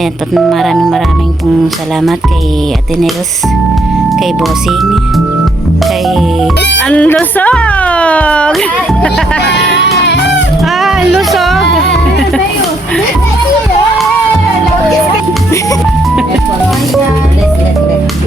Ayan po, maraming pong salamat kay Ate Nels, kay Bossing, kay Anlusog! Lusog!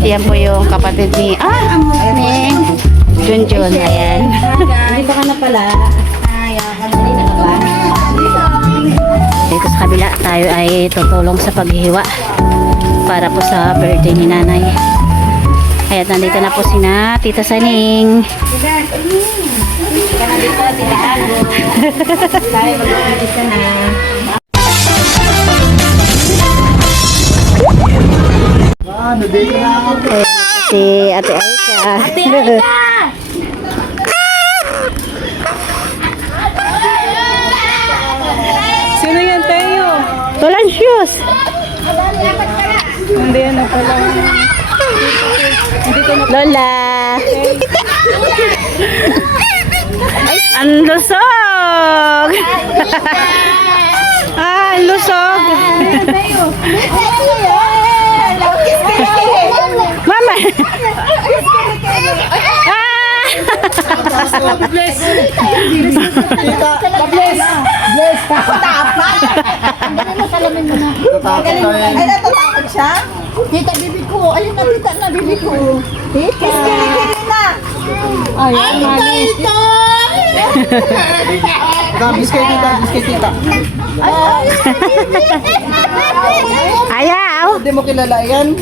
Yan po yung kapatid ni Junjun. Ayan. Hindi pa ka na pala. Dito sa kabila tayo ay tutulong sa paghihiwa para po sa birthday ni nanay. Ayan, nandito na po sina Tita Saning. Si Ate Aika. Ate Aika! Sino yan, Teo? Walang shoes. Hindi yan na pala. Lola. Ang lusog. Ang lusog. Mama. Bless! Ay, natatakot siya? Tita, bibi ko. Alin na, tita na, bibi ko. Tita. Kiss na. Ay, tita. Bis kay tita. Ayaw. Hindi mo kilala yan?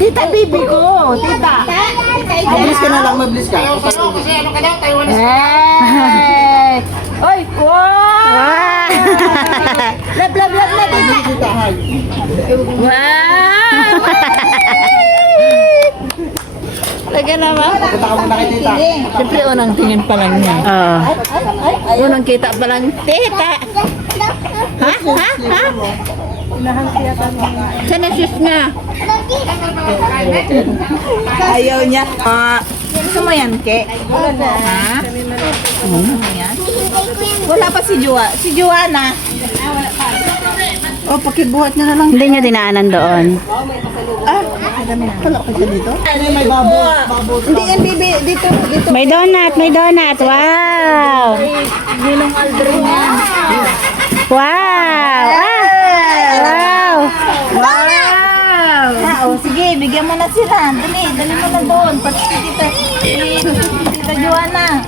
Tita, bibi ko. Tita. Mabilis ka na lang, mabilis ka. Hey! Oy! Wow! Lab, lab, lab, lab, tita. Tita, hi. Wow! Talaga naman. Punta ka muna kay tita. Siyempre, unang tingin pa lang niya. Oo. Unang kita pa lang. Tita! Ha? Ha? Ha? Saan ang shoes niya? Ayaw niya. Gusto mo yan, Ke? Ha? Wala pa si Jua. Si Juana. Oh, pakibuhat niya na lang. Hindi niya dinaanan doon. Kala ko siya dito. May babo. Hindi yan, bibi. Dito. May donut. Wow. Ninong Aldrin yan. Wow. Wow. Wow! Oh, sige, bigyan mo na sila. Dali mo na doon. Pati si Tita Joanna.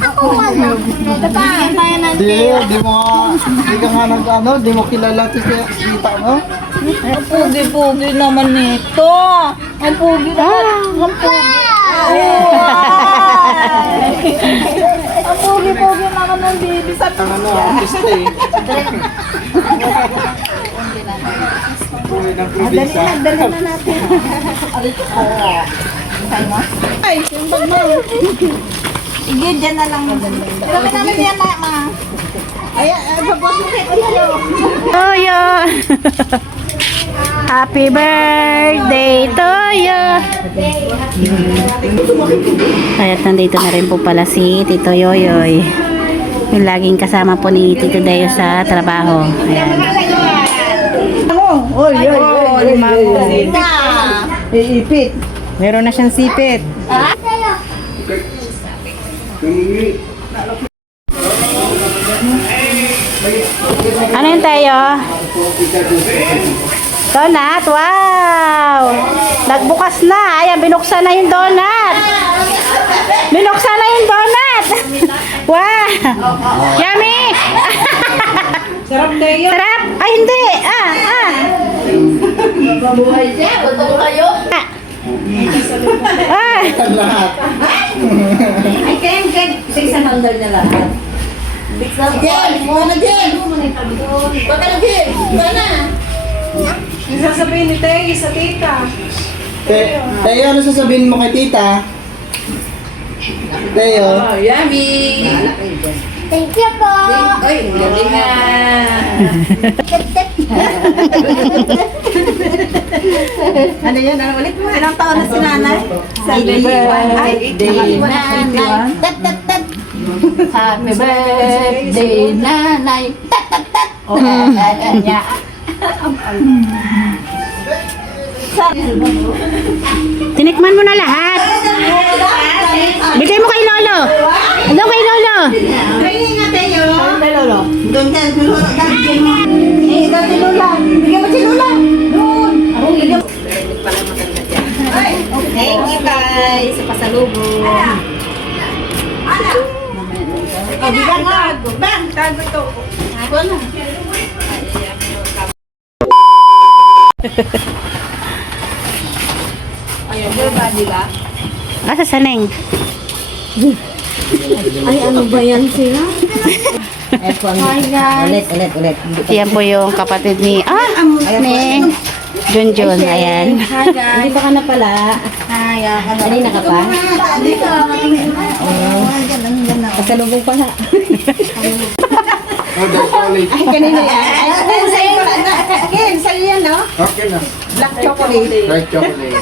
Ako wala. Bigyan tayo ng Di ka nga nag-ano, di mo kilala tita mo? Ang pugi-pugi naman nito. Ang pugi naman. Ang pugi. Ang pugi-pugi naman ng baby sa Ano, artista eh. Dali na natin. Ay, yung bag mo. Sige, dyan na lang. Kami namin yan na, ma. Ay, babos mo kayo. Toyo. Happy birthday to you. Kaya't nandito na rin po pala si Tito Yoyoy. Yung laging kasama po ni Tito Dayo sa trabaho. Ayan. Iipit. Meron na siyang sipit. Ano yun tayo? Donut? Wow! Nagbukas na. Ayan, binuksan na yung donut. Binuksan na yung donut. Wow! Yummy! Sarap tayo. Sarap! Ay, hindi! Mabuhay siya. Gutom kayo. Lahat. Ay, kaya sa isang hanggal na lahat. Again! One again! Wag ka na, again! Wag na! Yung sasabihin ni Teo sa tita. Teo, ano sasabihin mo kay tita? Teo? Oh, yummy! Thank you po. Ay, galing nga! Ano yan? Ano ulit mo? Ilang taon na si nanay? Happy birthday, nanay! Tat, tat, tat! Happy birthday, nanay! Tat, tat, tat! Oh, Tinikman mo na lahat. Bigay mo kay Lolo. Doon kay Lolo. Doon ka, Lolo. Eh, ikaw si Lola. Bigyan mo si Lola. Doon. Bigyan mo. Thank you guys sa pasalubong. Oh, bigyan nga. Bang, tago ito. Ako na. Ayaw mo ba, diba? Asa saneng? Ay, ano ba yan sila? Hi guys. Ulit. Yan po yung kapatid ni ni Junjun. Ayan. Hi guys. Hindi pa ka na pala. Hi. Kanina ka pa? Dito. Ganun. Pasalubong pa nga. Ay, kanina yan. Ay, sa'yo na. Again, sa'yo yan, no? Okay na. Black chocolate. White chocolate.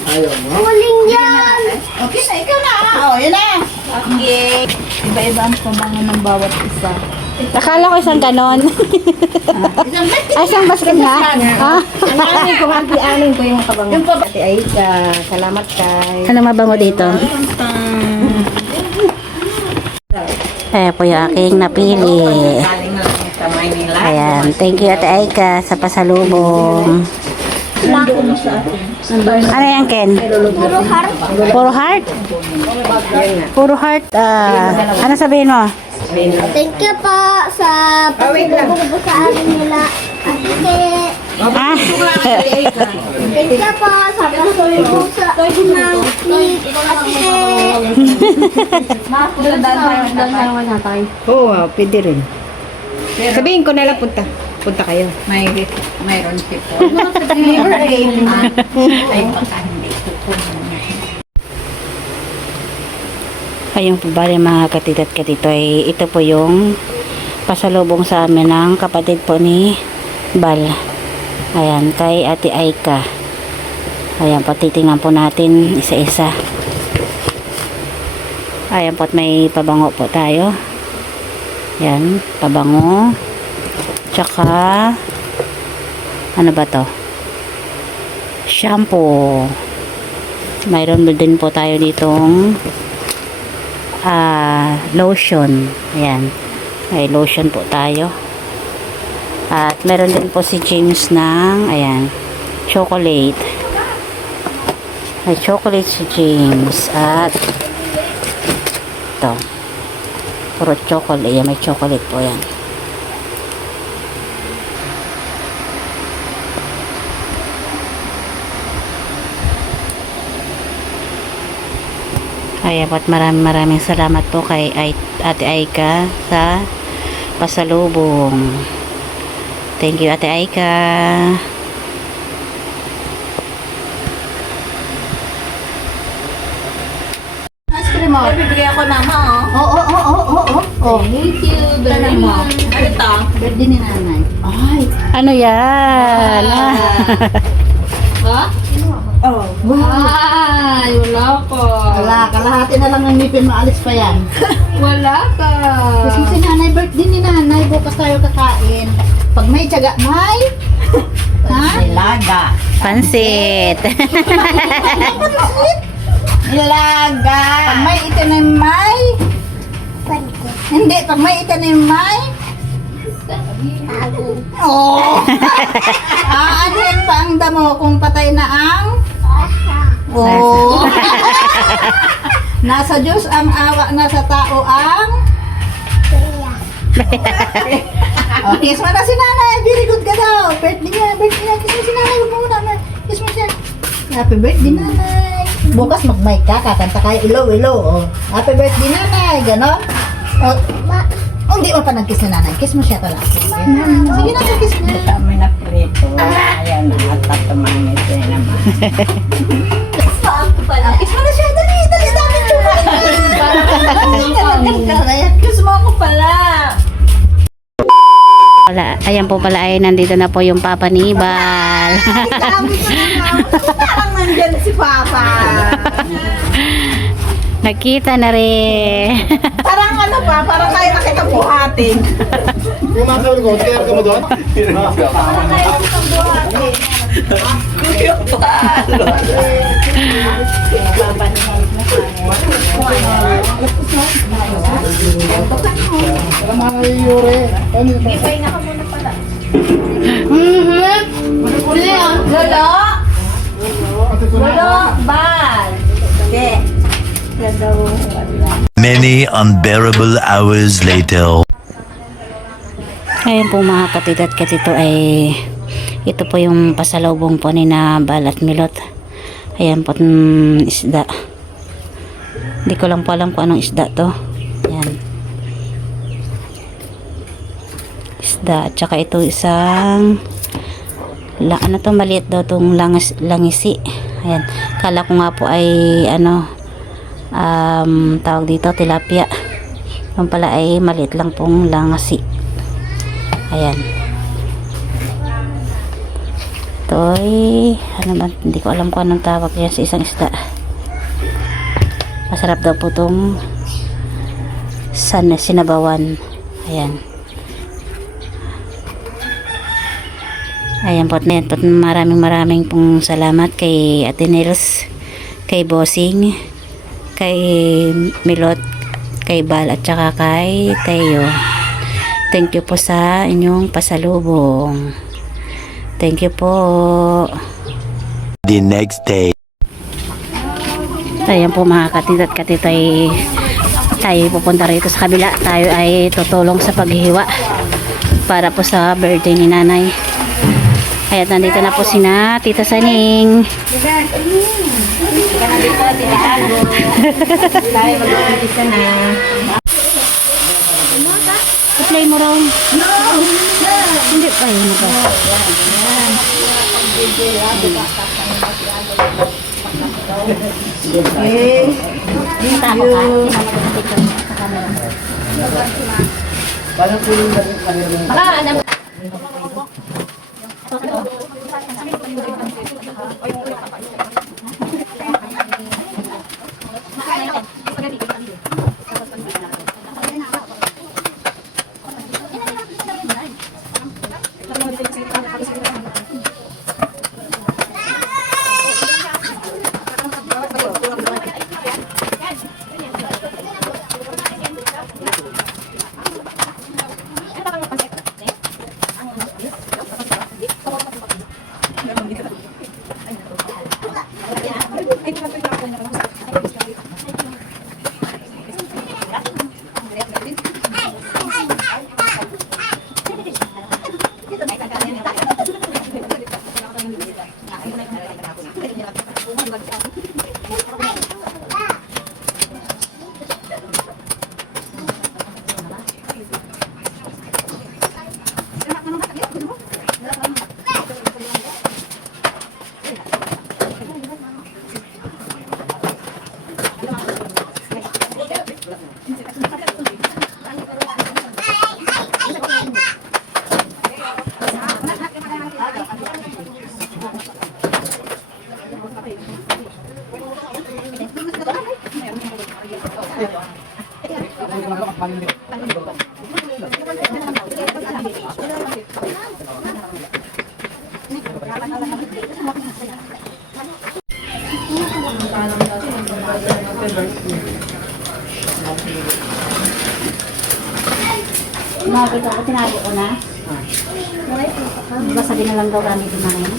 Ayaw mo? Huling yan! Okay na, ikaw na. Oh, yun na. Okay. Iba-iba ang pabangan ng bawat isa. Akala ko isang ganon. Ay, isang basket na? Ah. Aning ko yung kabango. Ate Aika, salamat kay. Ano mabango dito? Ayan po yung aking napili. Galing na lang yung tamay nila. Ayan. Thank you Ate Aika sa pasalubong. Ano yan, Ken? Puro heart. Puro heart? Puro heart. Ano sabihin mo? Thank you po sa pagbubuo po sa amin nila. Ate, Ah? thank you po sa pagbubuo sa ng ni Ate. Oo, pwede rin. Sabihin ko na lang punta kayo. Mayroon siya po. Liver aid. Ay, baka hindi. Ayun po bali mga katito at katito ay ito po yung pasalubong sa amin ng kapatid po ni Bal. Ayan, kay Ate Aika. Ayan po, titingnan po natin isa-isa. Ayan po, at may pabango po tayo. Ayan, pabango. Tsaka ano ba to? Shampoo. Mayroon din po tayo ditong lotion. Ayan. May lotion po tayo. At meron din po si James ng ayan, chocolate. May chocolate si James. At ito. Puro chocolate. Ayan, may chocolate po yan. Ayan po, at maraming salamat po kay Ate Aika sa pasalubong. Thank you Ate Aika. Ice cream mo. Bibigay ako mama, oh. Oo. Thank you very much. Ano ito? Birthday ni nanay. Ay. Ano yan? Ha? Oh. Ay, wala ko. Wala, kalahati na lang ng ngipin mo, alis pa yan. Wala ka. Kasi si nanay, birthday ni nanay, bukas tayo kakain. Pag may tiyaga, may... Ha? Nilaga. Pansit. Nilaga. Pag may itanim, may... Hindi, pag may itanim, may... Oh! Aanhin pa ang damo kung patay na ang... Oh! Nasa Diyos ang awa, nasa tao ang... Oh, kiss mo na si nanay. Very good ka daw. Birthday niya. Kiss mo si nanay. Huwag mo muna. Kiss mo siya. Happy birthday, nanay. Bukas mag-mic ka. Kakanta kayo. Ilo. Oh. Happy birthday, nanay. Ganon. Oh, hindi mo pa nag-kiss na nanay. Kiss mo siya talaga. Sige na, kiss mo. Kami na prito. Ayaw na at tatamangin siya naman. Kiss mo na siya. Dali. Dami tsura. Kiss mo ako pala. Wala. Ayan po pala ay nandito na po yung papa ni Bal. Dami ko na. Parang nandyan si Papa. Nakita na rin. Parang ano pa, parang tayo nakita buhatin. Yung mga kawal ko, kaya ka mo doon? Para mga yure. Many unbearable hours later. Ayan po mga kapatid at katito ay ito po yung pasalubong po ni na Bal at Milot. Ayan po isda. Hindi ko lang po alam kung anong isda to. Ayan. Isda. At saka ito isang ano to, maliit daw tong langisi. Ayan. Kala ko nga po ay tawag dito tilapia. Yung pala ay maliit lang pong langasi. Ayan. Ito ay ano ba, hindi ko alam kung anong tawag yan sa isang isda. Masarap daw po itong sinabawan. Ayan. Ayan po. Maraming pong salamat kay Ate Nels, kay Bossing, kay Milot, kay Bal at saka kay Teo. Thank you po sa inyong pasalubong. Thank you po. The next day. Ayan po mga katid at katitay, tayo pupunta rito sa kabila. Tayo ay tutulong sa paghihiwa para po sa birthday ni nanay. Ayan, nandito na po sina Tita Saning. I-play mo raw. No! Hindi pa yun ba? Nakita ko, tinago ko na. Basta din na lang daw gamitin na ngayon.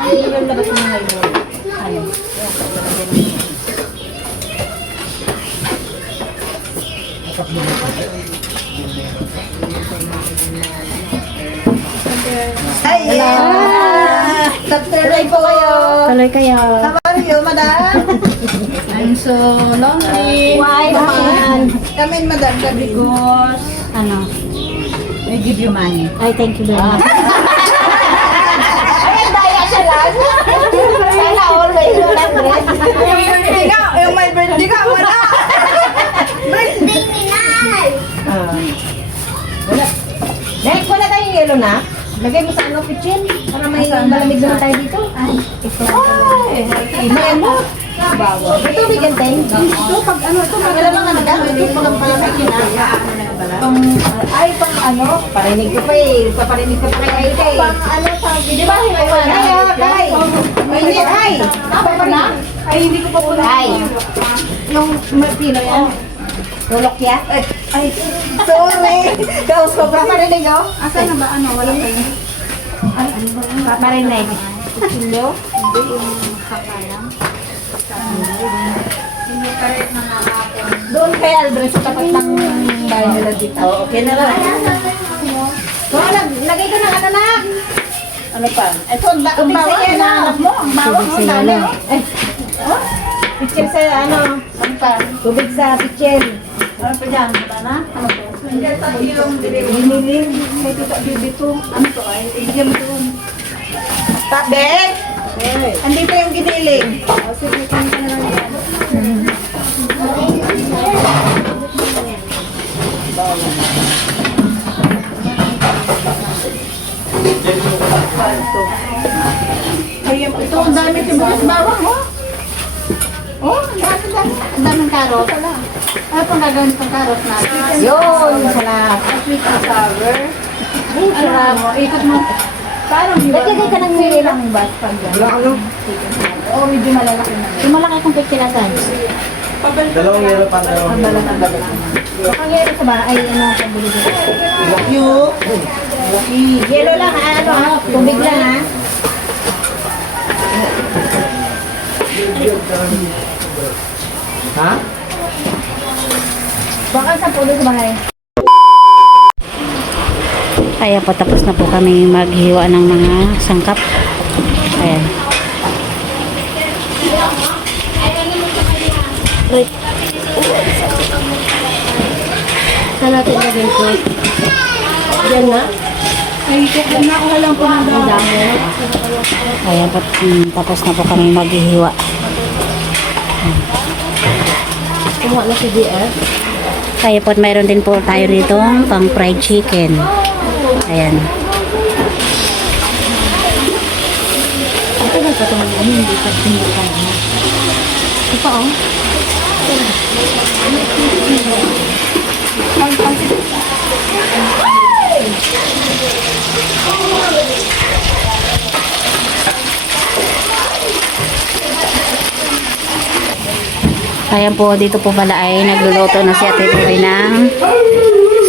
Hindi yung labas mo ngayon. Ayun. Ay, tuloy po kayo. Tuloy kayo. How are you, madam? I'm so lonely. Why naman? Come in, madam. Because Ano? I give you money. Ay, thank you very much. Daya siya lang. Sana always wala bread. Birthday ka. Yung may birthday ka, wala. Birthday ni Nay! Next, wala tayong yelo na? Lagay mo sa ano, kitchen. Para may malamig naman tayo dito. Ay, ito. Ay, may ano. Ito, bigyan tayo. Ito, pag ano, ito, pag alam mga nagamit. Ito, pag ang palamig yun. Ay, pang ano, parinig ko pa eh. Paparinig ko pa kay Aida eh. Pang ano, sabi. Di ba? Ay, mainit, ay. Tama pa na? Ay, hindi ko pa pula. Ay. Yung Martino yan. Tulok ya? Ay, sorry. Kaus ko pa parinig oh. Asan na ba? Ano? Wala pa yun. Ay, ano ba yun? Paparinig. Kuchilyo? Hindi, yung kakalang. Doon kay Aldrin sa tapat ng bahay nila dito. Oo, okay na lang. So, lagay ka ng ano na. Ano pa? Ito, ang bawang hinahanap mo. Ang bawang mo, dali. Oh, pitcher sa ano. Ano pa? Tubig sa pitcher. Ano pa dyan? Wala na? Ano pa? Hiniling. May tita bibi to. Ano to ay? Ibigyan mo to. Tabi! Andito yung giniling. O, sige, kanya ka na lang yan. Ayan, ito ang dami sibuyas bawang, oh. Oh, ang dami. Ang daming karot. Ano pang gagawin itong karot natin? Yun, salap. Sweet and sour. Ay, sarap. Ikot mo. Parang lagay ka ng nilang bat pag yan. Wala ka lang. Oo, medyo malalaki na. Yung malaki kong pagkirasan. Dalawang yero pa, dalawang yero. Ang yelo sa bahay, ano ang pambili dito? Lucky. Yelo lang, ano ha? Tubig lang ha? Ha? Baka sa pulo sa bahay. Ayan po, tapos na po kami maghiwa ng mga sangkap. Ayan. Wait. Saan natin lagay ito? Diyan na? Ay, kaya na ako lang po ng dami. Ayan po, tapos na po kami maghihiwa. Kumuha na si DS. Kaya po, mayroon din po tayo dito pang fried chicken. Ayan. Ito na ito itong hindi pa sinukan. Ito oh. Ayan po, dito po pala ay nagluluto na si Ate Bebe ng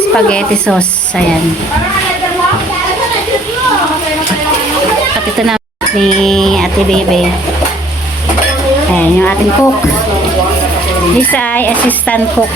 spaghetti sauce. Ayan. At ito na ni Ate Bebe. Ayan, yung ating cook. Lisa ay assistant cook.